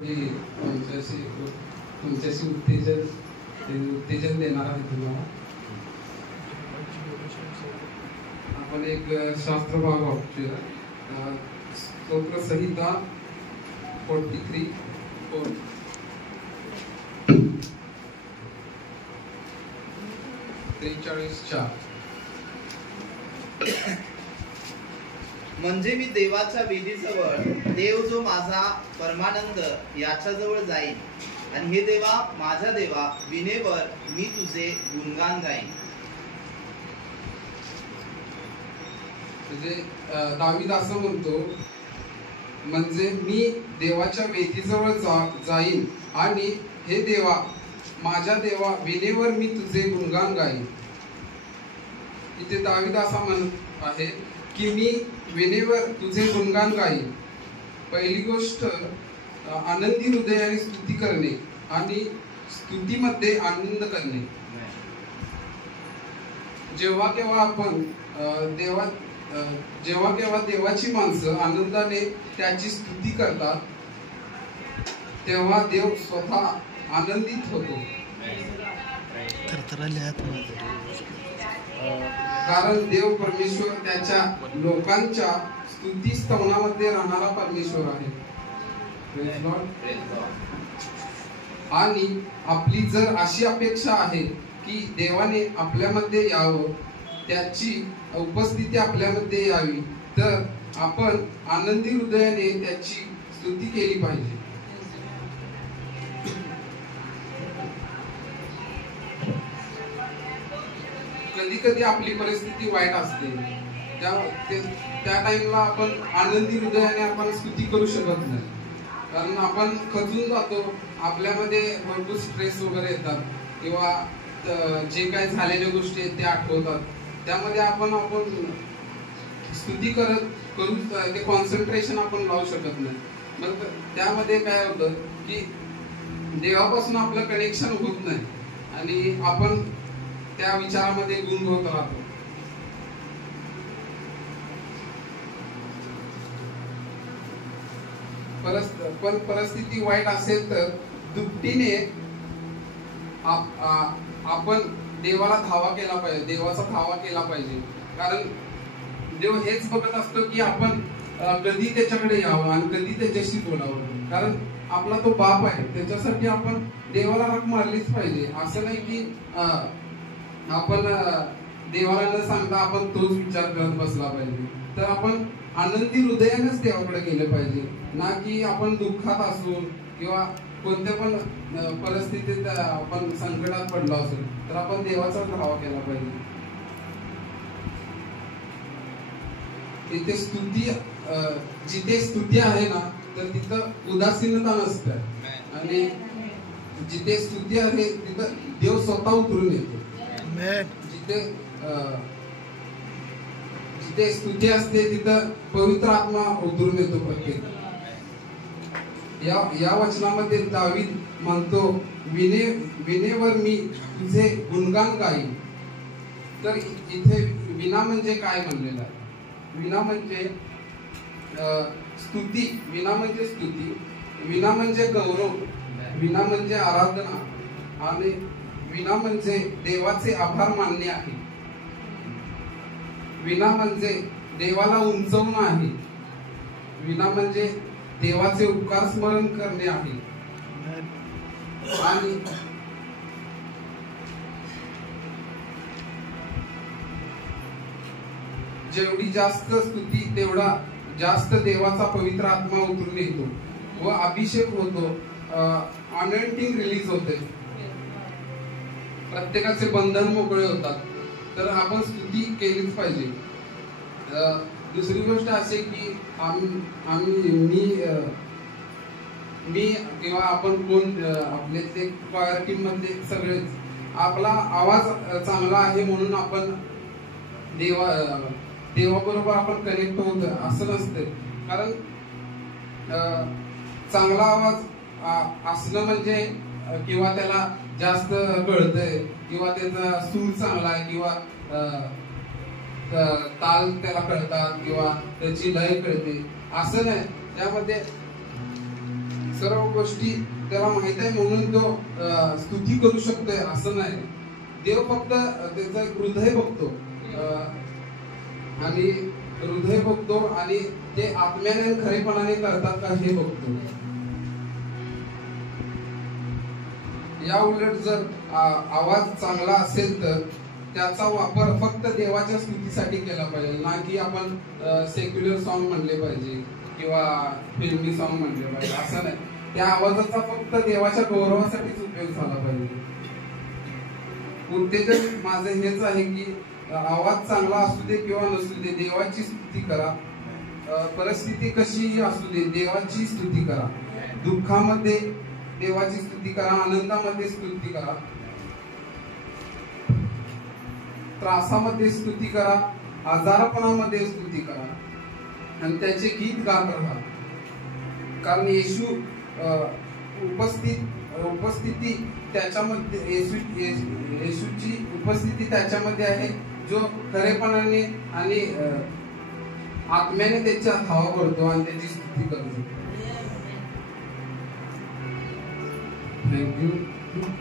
तुमच्याशी उत्तेजन देणार आहे तुम्हाला. आपण एक शास्त्र भाग वाचूया. स्तोत्र संहिता 43:4. म्हणजे मी देवाच्या वेदीजवळ, देव जो माझा परमानंद याच्याजवळ जाईन, आणि हे देवा, माझ्या देवा, विनेवर मी तुझे गुणगान गाईन. म्हणजे दावीद असं म्हणतो, म्हणजे मी देवाच्या वेदीजवळ जाईन आणि हे देवा, माझ्या देवा, विनेवर मी तुझे गुणगान गाईन. इथे दावीद असा म्हणत आहे की मी विनेवर तुझे गुणगान गाईन. पहिली गोष्ट, आनंदी हृदयाने स्तुती करणे आणि स्तुतीमध्ये आनंद करणे. जेव्हा केव्हा देवाची माणसं आनंदाने त्याची स्तुती करतात, तेव्हा देव स्वतः आनंदित होतो. कारण देव परमेश्वर त्याच्या लोकांच्या स्तुती स्तवनामध्ये राहणारा परमेश्वर आहे. आणि आपली जर अशी अपेक्षा आहे की देवाने आपल्यामध्ये यावं, त्याची उपस्थिती आपल्यामध्ये यावी, तर आपण आनंदी हृदयाने त्याची स्तुती केली पाहिजे. कधी कधी आपली परिस्थिती वाईट असते, त्या टाइमला आपण आनंदी हृदयाने आपण स्तुती करू शकत नाही. कारण आपण खचून जातो, आपल्यामध्ये भरपूर स्ट्रेस वगैरे येतात, किंवा जे काही झालेल्या गोष्टी आहेत ते आठवतात. त्यामध्ये आपण स्तुती करू ते कॉन्सन्ट्रेशन आपण लावू शकत नाही. मग त्यामध्ये काय होतं की देवापासून आपलं कनेक्शन होत नाही आणि आपण त्या विचारामध्ये गुंग होत राहतो. पण परिस्थिती वाईट असेल तर दुपटीने आपण देवाला धावा केला पाहिजे, देवाचा धावा केला पाहिजे. कारण देव हेच बघत असतो की आपण कधी त्याच्याकडे यावं आणि कधी त्याच्याशी बोलावं. कारण आपला तो बाप आहे, त्याच्यासाठी आपण देवाला हाक मारलीच पाहिजे. असं नाही की आपण देवाला न सांगता आपण तोच विचार करत बसला पाहिजे. तर आपण आनंदी हृदयानेच देवाकडे गेले पाहिजे, ना की आपण दुःखात असून किंवा कोणत्या पण परिस्थितीत आपण संकटात पडलो असेल तर आपण देवाचा धावा केला पाहिजे. इथे जिथे स्तुती आहे ना, तर तिथं उदासीनता नसते, आणि जिथे स्तुती आहे तिथं देव स्वतः उतरून येतो. जिथे स्तुती असते तिथं पवित्र आत्मा उतरून येतो प्रत्येक. या वचनामध्ये दावीद म्हणतो, विनेवर मी तुझे गुणगान गाईन. तर इथे विना म्हणजे काय म्हणलेलं आहे? विना म्हणजे स्तुती, विना म्हणजे स्तुती, विना म्हणजे गौरव, विना म्हणजे आराधना, आणि विना म्हणजे देवाचे आभार मानणे आहे. विना म्हणजे देवाला उंचवणं आहे. विना म्हणजे देवाचे उपकार स्मरण करणे आहे. आणि जेवढी जास्त स्तुती तेवढा जास्त देवाचा पवित्र आत्मा उतरून येतो व अभिषेक होतो, अनॉइंटिंग रिलीज होते, प्रत्येकाचे बंधन मोकळे होतात. तर आपण स्तुती केलीच पाहिजे. दुसरी गोष्ट अशी की मी किंवा आपण कोण आपले ते क्वायर टीम मधले सगळेच, आपला आवाज चांगला आहे म्हणून आपण देवाबरोबर आपण कनेक्ट होत असं नसते. कारण चांगला आवाज असणं म्हणजे किंवा त्याला जास्त कळतंय, किंवा त्याचा सूर चांगला आहे, किंवा ताल त्याला कळतात, किंवा त्याची लय कळते, असं नाही. त्यामध्ये सर्व गोष्टी त्याला माहित आहे म्हणून तो स्तुती करू शकतोय असं नाही. देव फक्त त्याचं हृदय बघतो आणि हृदय बघतो आणि ते आत्म्याने खरेपणाने करतात का हे बघतो. या उलट जर आवाज चांगला असेल तर त्याचा वापर फक्त देवाच्या स्तुतीसाठी केला पाहिजे, ना की आपण सेक्युलर सॉन्ग म्हणले पाहिजे किंवा फिल्मी सॉन्ग म्हणले पाहिजे असं नाही. त्या आवाजाचा फक्त देवाच्या गौरवासाठीच उपयोग झाला पाहिजे. उत्तेजन माझं हेच आहे की आवाज चांगला असू दे किंवा नसू दे देवाची स्तुती करा. परिस्थिती कशीही असू दे देवाची स्तुती करा. दुःखामध्ये देवाची स्तुती करा, आनंदामध्ये स्तुती करा, त्रासामध्ये स्तुती करा, आजारपणामध्ये स्तुती करा आणि त्याचे गीत गात राहा. कारण येशू उपस्थिती त्याच्यामध्ये येशूची उपस्थिती त्याच्यामध्ये आहे जो खरेपणाने आणि आत्म्याने त्याच्या धावा करतो आणि त्याची स्तुती करतो. थँक्यू.